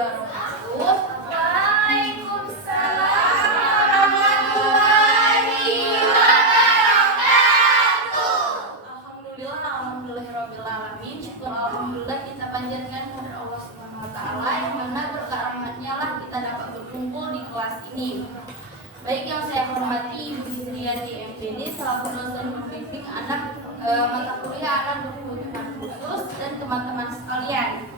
wabarakatuh. Waalaikumsalam warahmatullahi wabarakatuh. Alhamdulillahirabbil alamin. Syukur alhamdulillah kita panjatkan kepada Allah Subhanahu wa taala yang mana berkat rahmatnya lah kita dapat berkumpul di kelas ini. Baik, yang saya hormati Ibu Sriati MPD selaku dosen pembimbing anak mata kuliah anak berkebutuhan khusus dan teman-teman sekalian.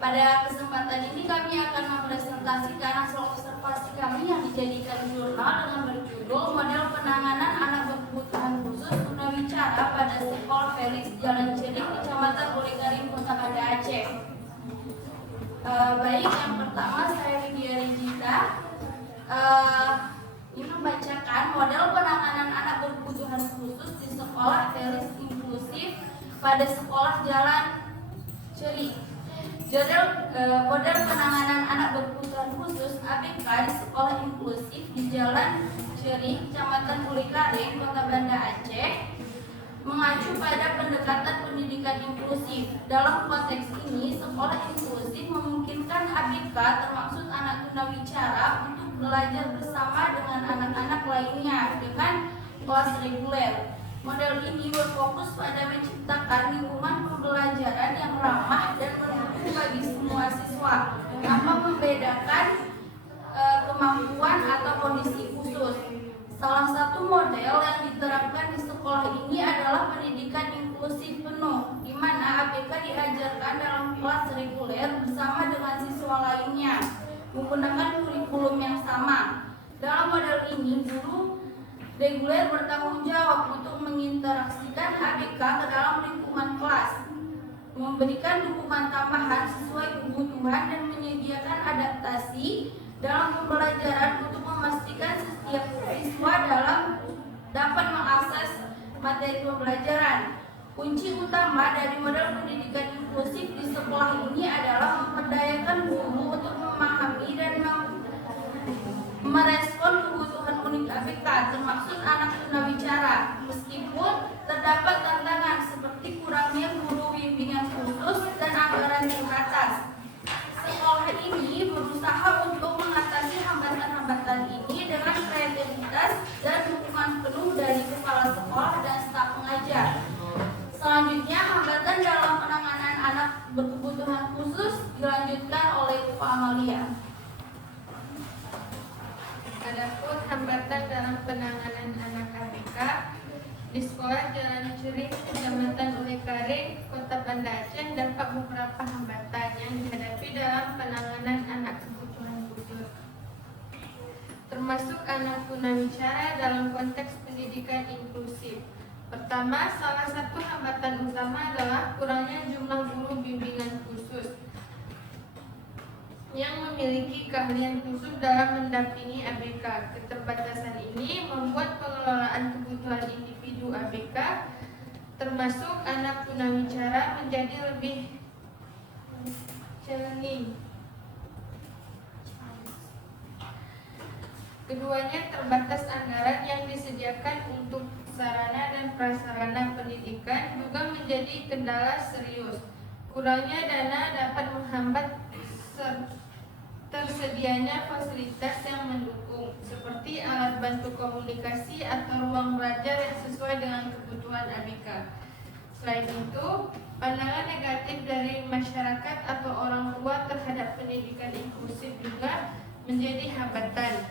Pada kesempatan ini kami akan mempresentasikan hasil observasi kami yang dijadikan jurnal dengan berjudul Model Penanganan Anak Berkebutuhan Khusus Tunawicara pada Sekolah Felix Jalan Cerik, Kecamatan Uligaring, Kota Banda Aceh. Baik, yang pertama saya Widya Rijita ini membacakan model penanganan anak berkebutuhan khusus di Sekolah Felix Inklusif pada Sekolah Jalan Cerik. Model penanganan anak berkebutuhan khusus ABK di Sekolah Inklusif di Jalan Cerik, Kecamatan Uligaring, Kota Banda Aceh, mengacu pada pendekatan pendidikan inklusif. Dalam konteks ini, sekolah inklusif memungkinkan ABK termasuk anak tunawicara untuk belajar bersama dengan anak-anak lainnya dengan kelas reguler. Model ini berfokus pada menciptakan lingkungan pembelajaran yang ramah dan mendukung bagi semua siswa tanpa membedakan kemampuan atau kondisi khusus. Salah satu model yang diterapkan di sekolah ini adalah pendidikan inklusif penuh, di mana ABK diajarkan dalam kelas reguler bersama dengan siswa lainnya menggunakan kurikulum yang sama. Dalam model ini, guru reguler bertanggung jawab untuk menginteraksikan ABK ke dalam lingkungan kelas, memberikan dukungan tambahan sesuai kebutuhan dan menyediakan adaptasi dalam pembelajaran untuk memastikan setiap siswa dapat mengakses materi pembelajaran. Kunci utama dari model pendidikan inklusif di sekolah ini adalah memperdayakan guru untuk memahami dan merespon kebutuhan unik ABK termasuk anak tunawicara. Meskipun terdapat tantangan seperti kurangnya guru bimbingan khusus dan anggaran terbatas, sekolah ini berusaha untuk mengatasi hambatan-hambatan ini dengan kreativitas dan dukungan penuh dari kepala sekolah dan staf pengajar. Selanjutnya, hambatan dalam penanganan anak berkebutuhan khusus dilanjutkan oleh Bu Amalia. Adapun hambatan dalam penanganan anak ABK di Sekolah Jalan Cerik, Kecamatan Uligaring, Kota Banda Aceh dapat beberapa hambatan yang dihadapi dalam penanganan anak kebutuhan khusus, termasuk anak tunawicara dalam konteks pendidikan inklusif. Pertama, salah satu hambatan utama adalah kurangnya jumlah guru bimbingan khusus yang memiliki keahlian khusus dalam mendampingi ABK. Keterbatasan ini membuat pengelolaan kebutuhan individu ABK termasuk anak tunawicara menjadi lebih challenging. Keduanya, terbatas anggaran yang disediakan untuk sarana dan prasarana pendidikan juga menjadi kendala serius. Kurangnya dana dapat menghambat tersedianya fasilitas yang mendukung, seperti alat bantu komunikasi atau ruang belajar yang sesuai dengan kebutuhan ABK. Selain itu, pandangan negatif dari masyarakat atau orang tua terhadap pendidikan inklusif juga menjadi hambatan.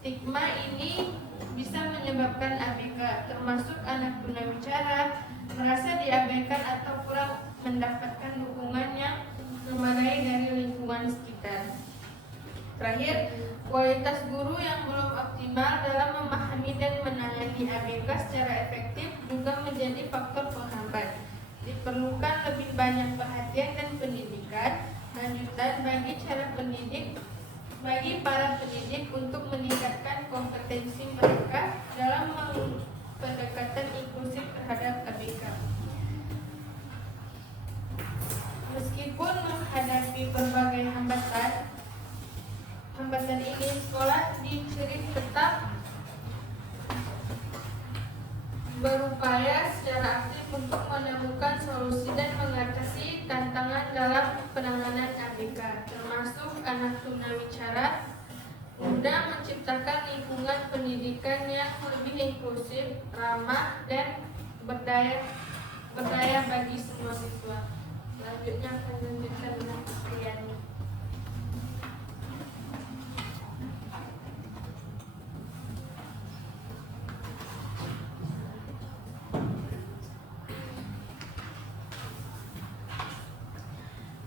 Stigma ini bisa menyebabkan ABK, termasuk anak tunawicara, merasa diabaikan atau kurang mendapatkan dukungan yang memadai dari lingkungan sekitar. Terakhir, kualitas guru yang belum optimal dalam memahami dan menangani ABK secara efektif juga menjadi faktor penghambat. Diperlukan lebih banyak perhatian dan pendidikan lanjutan bagi para pendidik untuk meningkatkan kompetensi mereka dalam pendekatan inklusif terhadap ABK. Meskipun menghadapi berbagai hambatan ini, sekolah di Cerik tetap berupaya secara aktif untuk menemukan solusi dan mengatasi tantangan dalam penanganan ABK, termasuk anak tunawicara, guna menciptakan lingkungan pendidikan yang lebih inklusif, ramah, dan berdaya bagi semua siswa. Selanjutnya akan dilanjutkan dengan Kriani.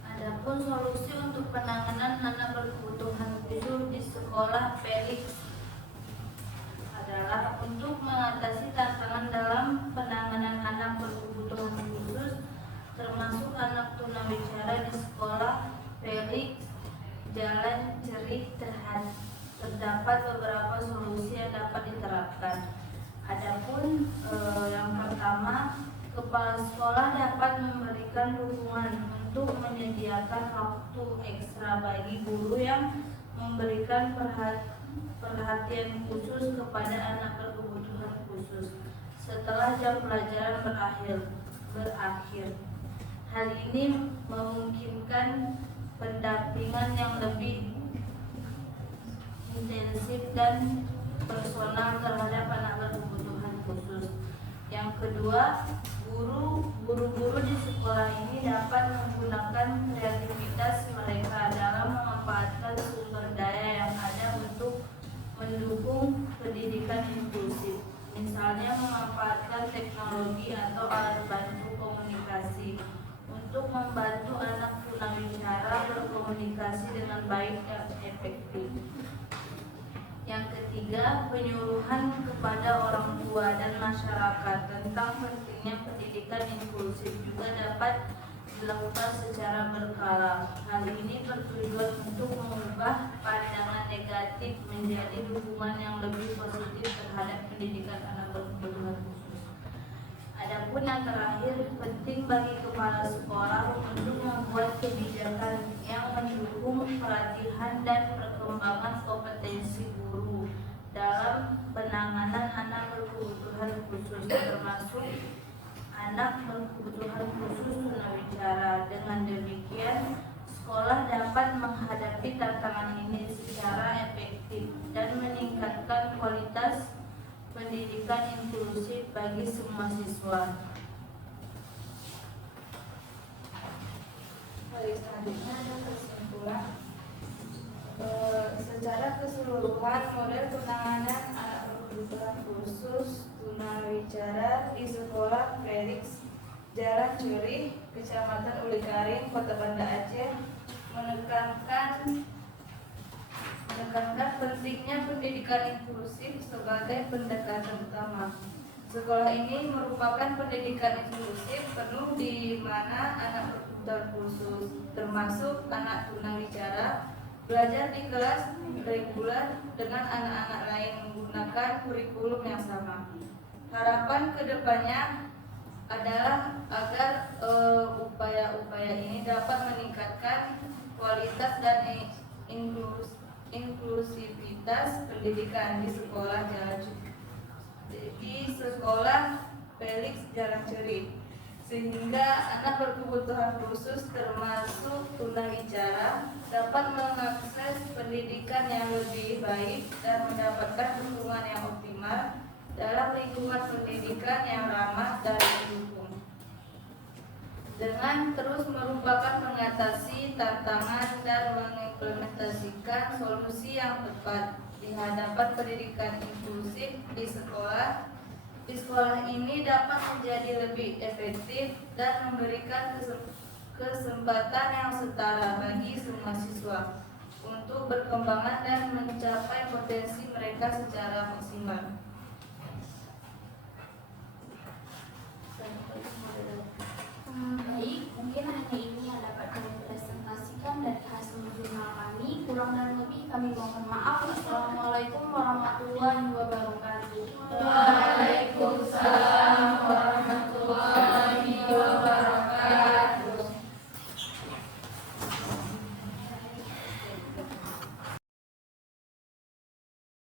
Adapun solusi untuk penanganan anak berkebutuhan khusus di sekolah Felix adalah untuk mengatasi tantangan dalam penanganan anak berkebutuhan khusus, termasuk anak tunawicara di sekolah Felix Jalan Cerih. Terdapat beberapa solusi yang dapat diterapkan. Adapun yang pertama, kepala sekolah dapat memberikan dukungan untuk menyediakan waktu ekstra bagi guru yang memberikan perhatian khusus kepada anak berkebutuhan khusus setelah jam pelajaran berakhir. Hal ini memungkinkan pendampingan yang lebih intensif dan personal terhadap anak berkebutuhan khusus. Yang kedua, guru-guru di sekolah ini dapat menggunakan kreativitas mereka dalam memanfaatkan sumber daya yang ada untuk mendukung pendidikan inklusif. Misalnya memanfaatkan teknologi atau alat bantu komunikasi untuk membantu anak tunawicara berkomunikasi dengan baik dan efektif. Yang ketiga, penyuluhan kepada orang tua dan masyarakat tentang pentingnya pendidikan inklusif juga dapat dilakukan secara berkala. Hal ini bertujuan untuk mengubah pandangan negatif menjadi dukungan yang lebih positif terhadap pendidikan anak berkebutuhan khusus. Adapun yang terakhir, penting bagi kepala sekolah untuk membuat kebijakan yang mendukung pelatihan dan perkembangan kompetensi guru dalam penanganan anak berkebutuhan khusus, termasuk anak berkebutuhan khusus tunawicara. Dengan demikian, sekolah dapat menghadapi tantangan ini secara efektif dan meningkatkan kualitas pendidikan inklusif bagi semua siswa. Baik, selanjutnya ada kesimpulan. Secara keseluruhan, model penanganan anak berkebutuhan khusus tunawicara di sekolah Felix Jalan Cerih, Kecamatan Ulikaring, Kota Banda Aceh menekankan pentingnya pendidikan inklusif sebagai pendekatan utama. Sekolah ini merupakan pendidikan inklusif penuh di mana anak berkebutuhan khusus, termasuk anak tunawicara, belajar di kelas reguler dengan anak-anak lain menggunakan kurikulum yang sama. Harapan kedepannya adalah agar upaya-upaya ini dapat meningkatkan kualitas dan inklusivitas pendidikan di sekolah Felix Jalan Cerih, sehingga anak berkebutuhan khusus termasuk tunawicara dapat mengakses pendidikan yang lebih baik dan mendapatkan dukungan yang optimal dalam lingkungan pendidikan yang ramah dan mendukung. Dengan terus merupakan mengatasi tantangan dan mengimplementasikan solusi yang tepat di hadapan pendidikan inklusif di sekolah ini dapat menjadi lebih efektif dan memberikan kesempatan yang setara bagi semua siswa untuk berkembang dan mencapai potensi mereka secara maksimal.